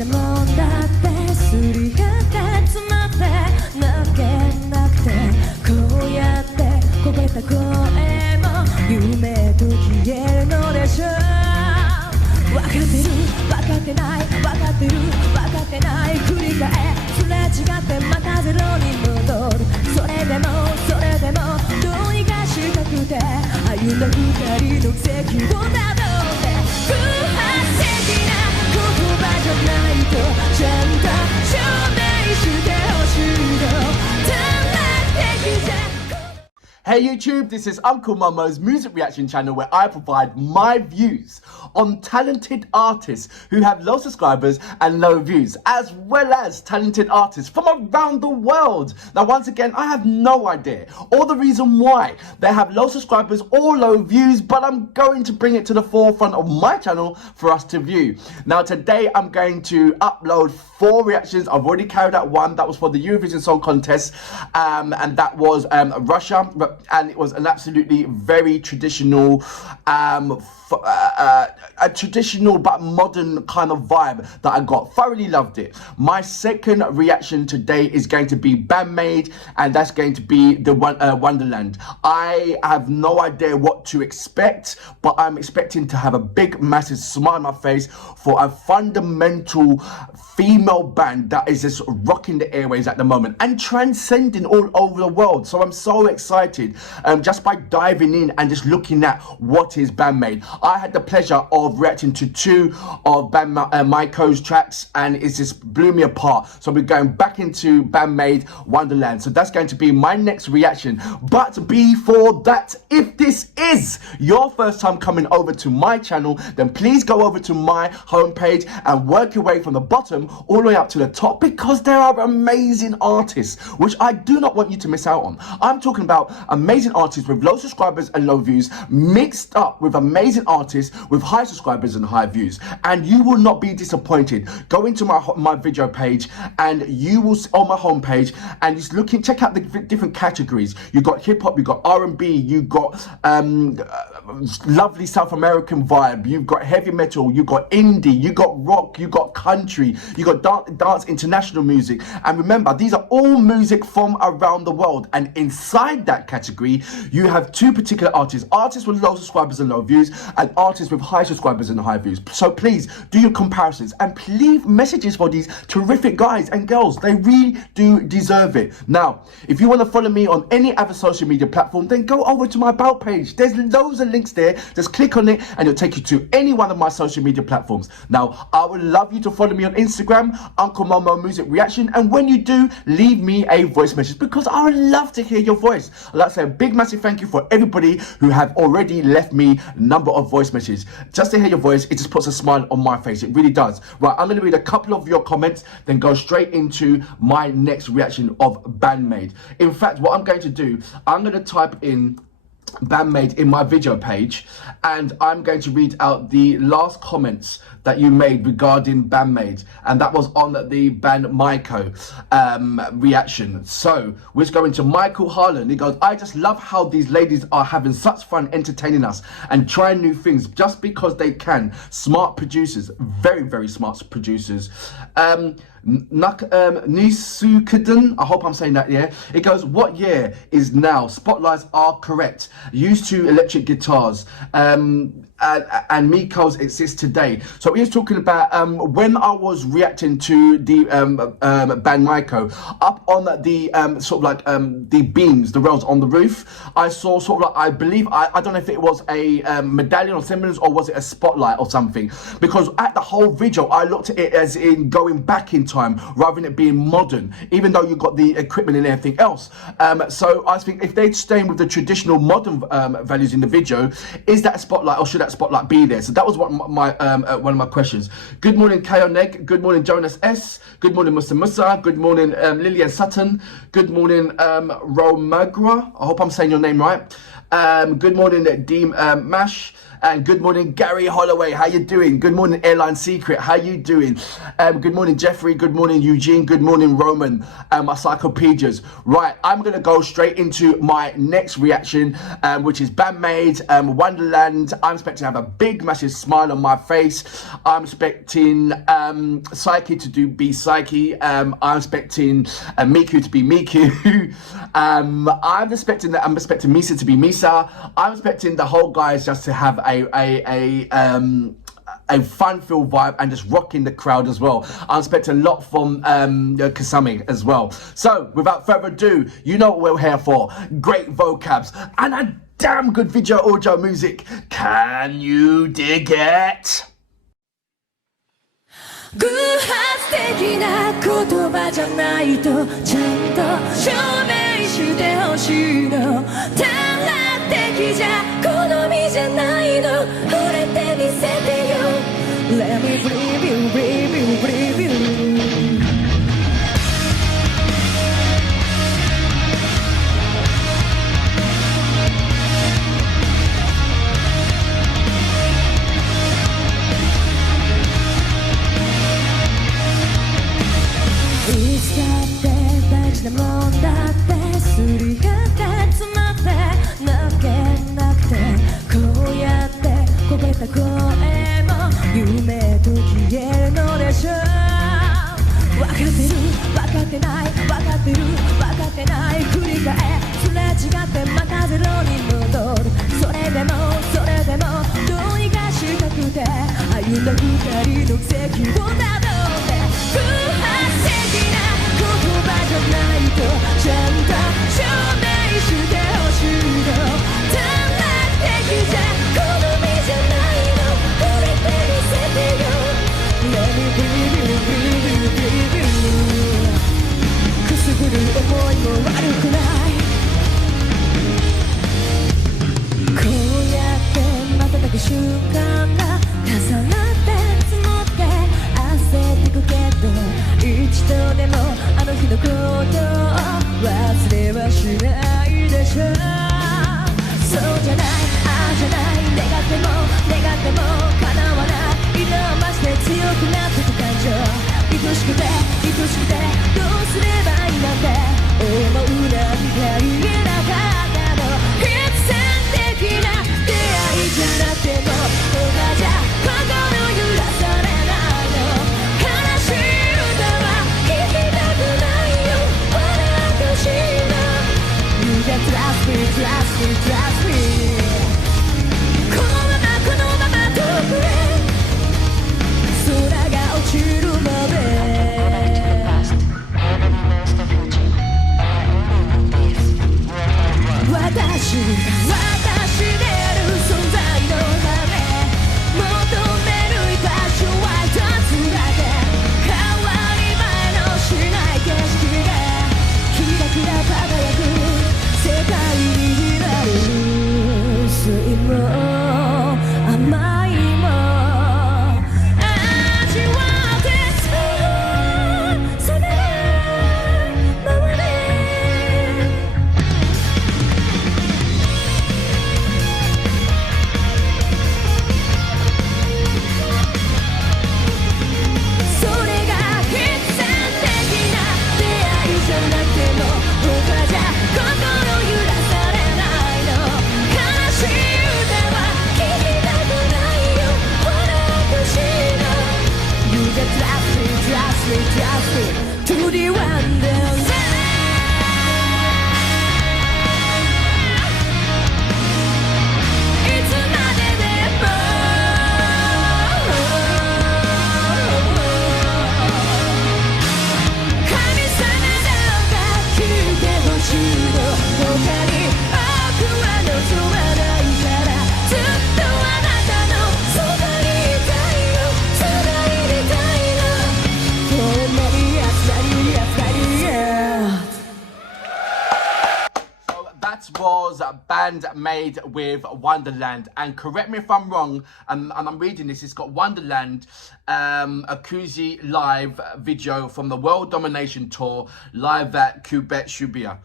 なもんだってすり減って詰まって泣けなくてこうやって焦げた声も夢と消えるのでしょう分かってる分かってない分かってる分かってない繰り返すれ違ってまたゼロに戻るそれでもどうにかしたくて歩んだ二人の奇跡をたどって空白的な言葉じゃないとちゃんと証明してほしいの短絡的じゃHey YouTube, this is Uncle Momo's music reaction channel where I provide my views on talented artists who have low subscribers and low views, as well as talented artists from around the world. Now once again, I have no idea or the reason why they have low subscribers or low views, but I'm going to bring it to the forefront of my channel for us to view. Now today I'm going to upload 4 reactions. I've already carried out one that was for the Eurovision Song Contest, and that was Russia, and it was an absolutely very traditional a traditional but modern kind of vibe that I got. Thoroughly loved it. My second reaction today is going to be BAND-MAID, and that's going to be the Wonderland. I have no idea what to expect, but I'm expecting to have a big massive smile on my face for a fundamental female band that is just rocking the airwaves at the moment and transcending all over the world. So I'm so excited just by diving in and just looking at what is BAND-MAID. I had the pleasure of reacting to 2 of BAND-MAID's tracks, and it just blew me apart. So we're going back into BAND-MAID Wonderland. So that's going to be my next reaction. But before that, if this is your first time coming over to my channel, then please go over to my homepage and work your way from the bottom all the way up to the top, because there are amazing artists which I do not want you to miss out on. I'm talking about amazing artists with low subscribers and low views mixed up with amazing artists with high subscribers and high views, and you will not be disappointed. Go into my video page and you will on my homepage and just check out the different categories. You got hip-hop, you got R&B, you got lovely South American vibe, you've got heavy metal, you got indie, you got rock, you got country, you got dance, international music. And remember, these are all music from around the world, and inside that category you have 2 particular artists with low subscribers and low views, and artists with high subscribers and high views. So please do your comparisons and leave messages for these terrific guys and girls. They really do deserve it. Now, if you want to follow me on any other social media platform, then go over to my About page. There's loads of links there. Just click on it and it'll take you to any one of my social media platforms. Now, I would love you to follow me on Instagram, Uncle Momo Music Reaction, and when you do, leave me a voice message, because I would love to hear your voice. I'd like to say a big massive thank you for everybody who have already left me a number of voice messages. Just to hear your voice, it just puts a smile on my face. It really does. Right, I'm going to read a couple of your comments, then go straight into my next reaction of BAND-MAID. In fact, what I'm going to do, I'm going to type in BAND-MAID in my video page, and I'm going to read out the last comments that you made regarding BAND-MAID, and that was on the BAND-MAID reaction. So we're going to Michael Harlan. He goes, I just love how these ladies are having such fun entertaining us and trying new things just because they can. Smart producers, very, very smart producers. Nisukuden, I hope I'm saying that, yeah. It goes, what year is now? Spotlights are correct. Used to electric guitars. And Miko's exists today. So he was talking about when I was reacting to the BAND-MAID up on the sort of like the beams, the rails on the roof. I saw sort of like, I believe, I don't know if it was a medallion or semblance, or was it a spotlight or something, because at the whole video I looked at it as in going back in time rather than it being modern, even though you got the equipment and everything else. So I think if they'd staying with the traditional modern values in the video, is that a spotlight, or should that spotlight be there? So that was what my one of my questions. Good morning, Kayo Neg. Good morning, Jonas S. Good morning, Musa Musa. Good morning, Lillian Sutton. Good morning, Romagra. I hope I'm saying your name right. Good morning, Deem Mash. And good morning, Gary Holloway. How you doing? Good morning, Airline Secret. How you doing? Good morning, Jeffrey. Good morning, Eugene. Good morning, Roman. My Cyclopedias. Right, I'm going to go straight into my next reaction, which is BAND-MAID, Wonderland. I'm expecting to have a big, massive smile on my face. I'm expecting Psyche to be Psyche. I'm expecting Miku to be Miku. I'm expecting Misa to be Misa. I'm expecting the whole guys just to have a fun-filled vibe and just rocking the crowd as well. I expect a lot from Kasami as well. So without further ado, you know what we're here for. Great vocabs and a damn good video audio music. Can you dig it? 偶発的な言葉じゃないとちゃんと証明してほしいの単発的じゃ好みじゃないの触れてみせてよ Let me breathe you, breathe you, breathe youいつだって大事なもんだってすり減って詰まって泣けなくてこうやってこべた声も夢と消えるのでしょう分かってる分かってない分かってる分かってない繰り返すれ違ってまたゼロに戻るそれでもどうにかしたくて歩んだ二人の奇跡をたどって空白的な言葉じゃないとちゃんと証明してほしいの単発的じゃ好みじゃないの触れてみせてよ Let me breathe you, breathe you, breathe you くすぐる思いも悪くないこうやって瞬く瞬間が重なって積もって焦ってくけど一度でもあの日のことを忘れはしないでしょそうじゃないああじゃない願っても叶わない色を増して強くなってく感情愛しくてどうすればいいなんて思うなんて言えなかったの必然的な出会いじゃなくても他じゃ心揺らされないの悲しい歌は聴きたくないよ笑ってほしいの You can trust me, trust me, trust me このまま遠くへ空が落ちるまで私である存在のため求める居場所は一つだけ変わり映えのしない景色がキラキラ輝く世界になる酸いも甘いも味わってさ冷めないままでそれが必然的な出会いじゃなくても他じゃ心揺らされないの悲しい歌は聴きたくないよ笑ってほしいの You can trust me, trust me, trust me to the Wonderlandいつまででも神様なんか聞いてほしいの他に僕は望まないからずっとあなたのそばにいたいよ繋いでたいのこんなにやつなにやつなに yeah So that was BAND-MAID with Wonderland. And correct me if I'm wrong, and I'm reading this, it's got Wonderland OKYU-JI live video from the World Domination Tour live at Cube Shibuya.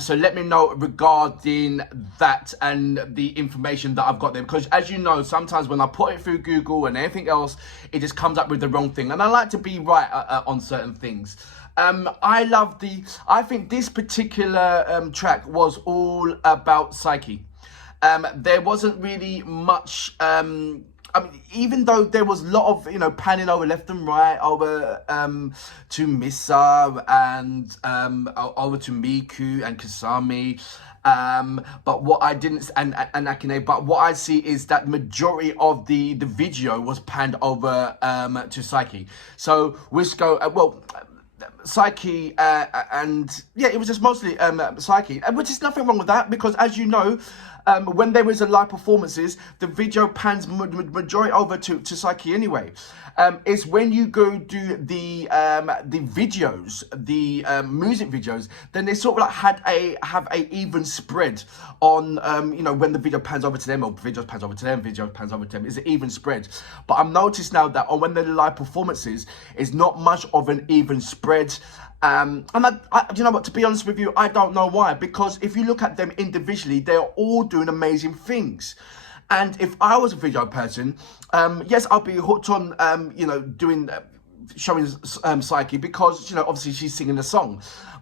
So let me know regarding that and the information that I've got there, because as you know, sometimes when I put it through Google and anything else, it just comes up with the wrong thing, and I like to be right on certain things. I think this particular track was all about Psyche. There wasn't really much, I mean, even though there was a lot of, you know, panning over left and right, over to Misa and over to Miku and Kasami. But what I didn't, and Akane, but what I see is that majority of the video was panned over to Psyche. So Wisco, well, Psyche, and yeah, it was just mostly Psyche, which is nothing wrong with that, because as you know, when there is a live performances, the video pans majority over to Psyche anyway. It's when you go do the videos, the music videos, then they sort of like have a even spread on, you know, when the video pans over to them, or videos pans over to them, video pans over to them, it's an even spread. But I've noticed now that on when they're live performances, it's not much of an even spread. And you know what, to be honest with you, I don't know why, because if you look at them individually, they're all doing amazing things. And if I was a video person, yes, I'll be hooked on, you know, showing Psyche, because, you know, obviously she's singing the song.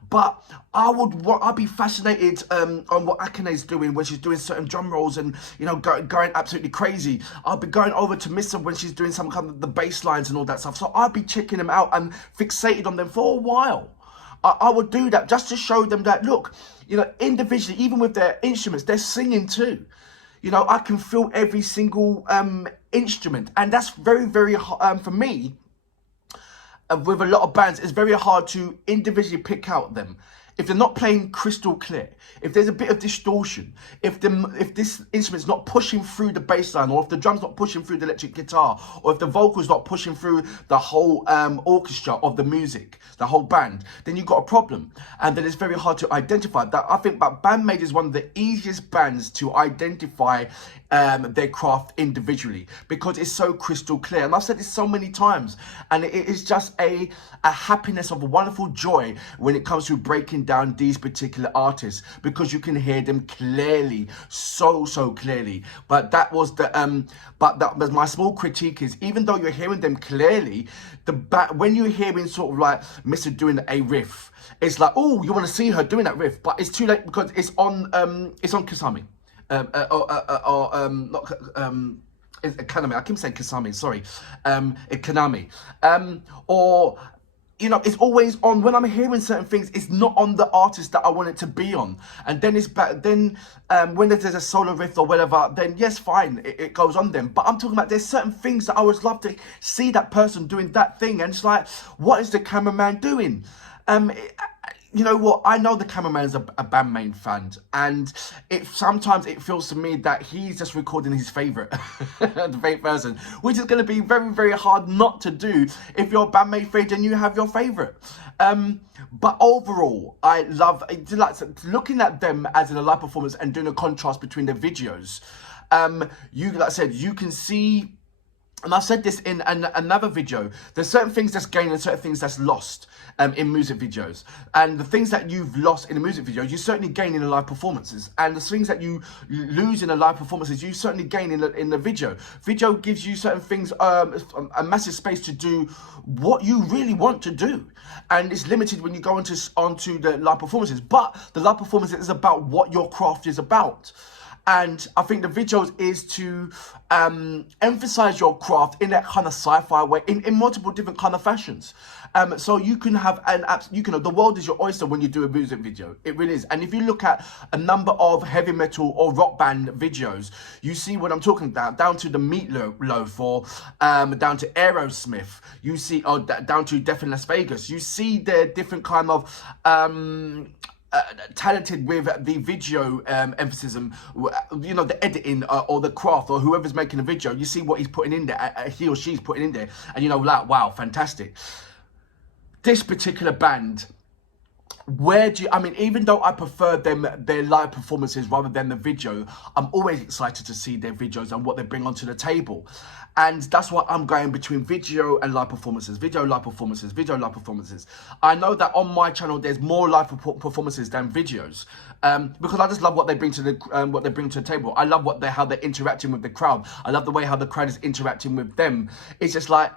But I'd be fascinated on what Akane's doing when she's doing certain drum rolls and, you know, going absolutely crazy. I'll be going over to Missa when she's doing some kind of the bass lines and all that stuff. So I'd be checking them out and fixated on them for a while. I would do that just to show them that, look, you know, individually, even with their instruments, they're singing too. You know, I can feel every single instrument, and that's very, very for me. With a lot of bands, it's very hard to individually pick out them. If they're not playing crystal clear, if there's a bit of distortion, if this instrument's not pushing through the bass line, or if the drum's not pushing through the electric guitar, or if the vocal's not pushing through the whole orchestra of the music, the whole band, then you've got a problem. And then it's very hard to identify that. I think that BAND-MAID is one of the easiest bands to identify their craft individually, because it's so crystal clear. And I've said this so many times, and it is just a happiness of a wonderful joy when it comes to breaking down these particular artists, because you can hear them clearly, so clearly. But that was my small critique, is even though you're hearing them clearly, when you're hearing sort of like Mr. doing a riff, it's like, oh, you want to see her doing that riff, but it's too late, because it's on Kasami. Not Kanami. I keep saying Kasami. Sorry, Kanami. Or, you know, it's always on when I'm hearing certain things. It's not on the artist that I want it to be on, and then it's back. Then when there's a solo riff or whatever, then yes, fine, it goes on them. But I'm talking about there's certain things that I would love to see that person doing that thing, and it's like, what is the cameraman doing? You know what? I know the cameraman's a BAND-MAID fan, and sometimes it feels to me that he's just recording his favorite, the favorite person, which is going to be very, very hard not to do if you're a BAND-MAID fan and you have your favorite. But overall, I love looking at them as in a live performance and doing a contrast between their videos. Like I said, you can see. And I said this in another video, there's certain things that's gained and certain things that's lost in music videos. And the things that you've lost in the music videos, you certainly gain in the live performances. And the things that you lose in the live performances, you certainly gain in the video. Video gives you certain things, a massive space to do what you really want to do. And it's limited when you go onto the live performances. But the live performances is about what your craft is about. And I think the videos is to emphasize your craft in that kind of sci-fi way, in multiple different kind of fashions. So you can have the world is your oyster when you do a music video. It really is. And if you look at a number of heavy metal or rock band videos, you see what I'm talking about, down to the Meatloaf, or down to Aerosmith. You see, or down to Death in Las Vegas. You see the different kind of talented with the video emphasis, you know, the editing or the craft, or whoever's making a video. You see what he's putting in there, he or she's putting in there, and you know, like, wow, fantastic. This particular band, where do you, I mean, even though I prefer their live performances rather than the video, I'm always excited to see their videos and what they bring onto the table. And that's why I'm going between video and live performances, video, live performances, video, live performances. I know that on my channel there's more live performances than videos, because I just love what they bring to the table. I love how they're interacting with the crowd. I love the way how the crowd is interacting with them. It's just like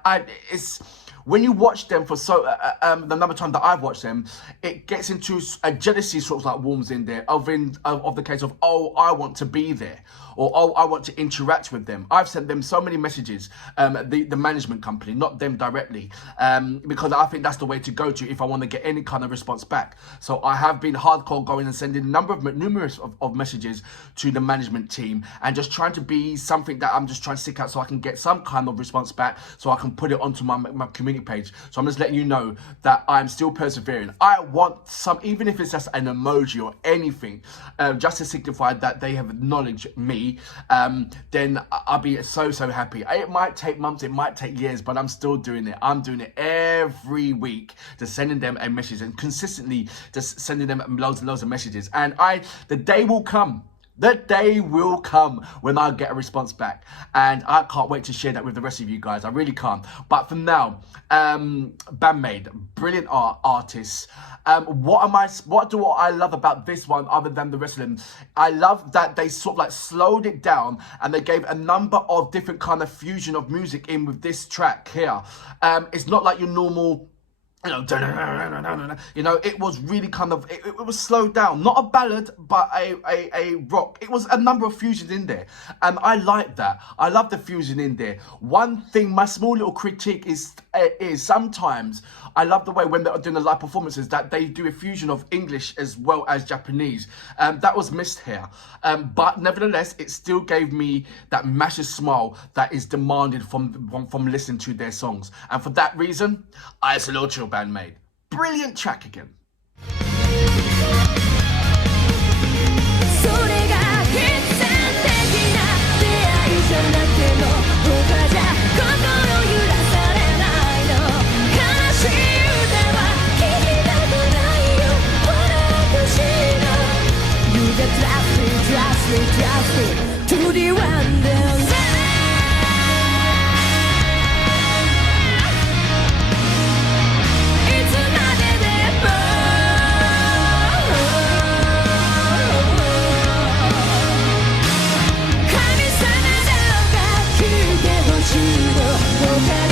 when you watch them for the number of time that I've watched them, it gets into a jealousy sort of like warms in there of the case of, oh, I want to be there, or oh, I want to interact with them. I've sent them so many messages, the management company, not them directly, because I think that's the way to go to if I want to get any kind of response back. So I have been hardcore going and sending numerous messages to the management team and just trying to be something that I'm just trying to stick out so I can get some kind of response back so I can put it onto my community page. So I'm just letting you know that I'm still persevering. I want some, even if it's just an emoji or anything, just to signify that they have acknowledged me, then I'll be so happy. It might take months, it might take years, but I'm still doing it. I'm doing it every week, just sending them a message and consistently just sending them loads and loads of messages. And the day will come. The day will come when I get a response back, and I can't wait to share that with the rest of you guys. I really can't. But for now, BAND-MAID, brilliant artists. What do I love about this one other than the rest of them? I love that they sort of like slowed it down and they gave a number of different kind of fusion of music in with this track here. It's not like your normal, it was really kind of, it was slowed down. Not a ballad, but a rock. It was a number of fusions in there. And I like that. I love the fusion in there. One thing, my small little critique is sometimes I love the way when they're doing the live performances that they do a fusion of English as well as Japanese. That was missed here. But nevertheless, it still gave me that massive smile that is demanded from listening to their songs. And for that reason, I salute you, BAND-MAID. Brilliant track again. To the Wonderland. It's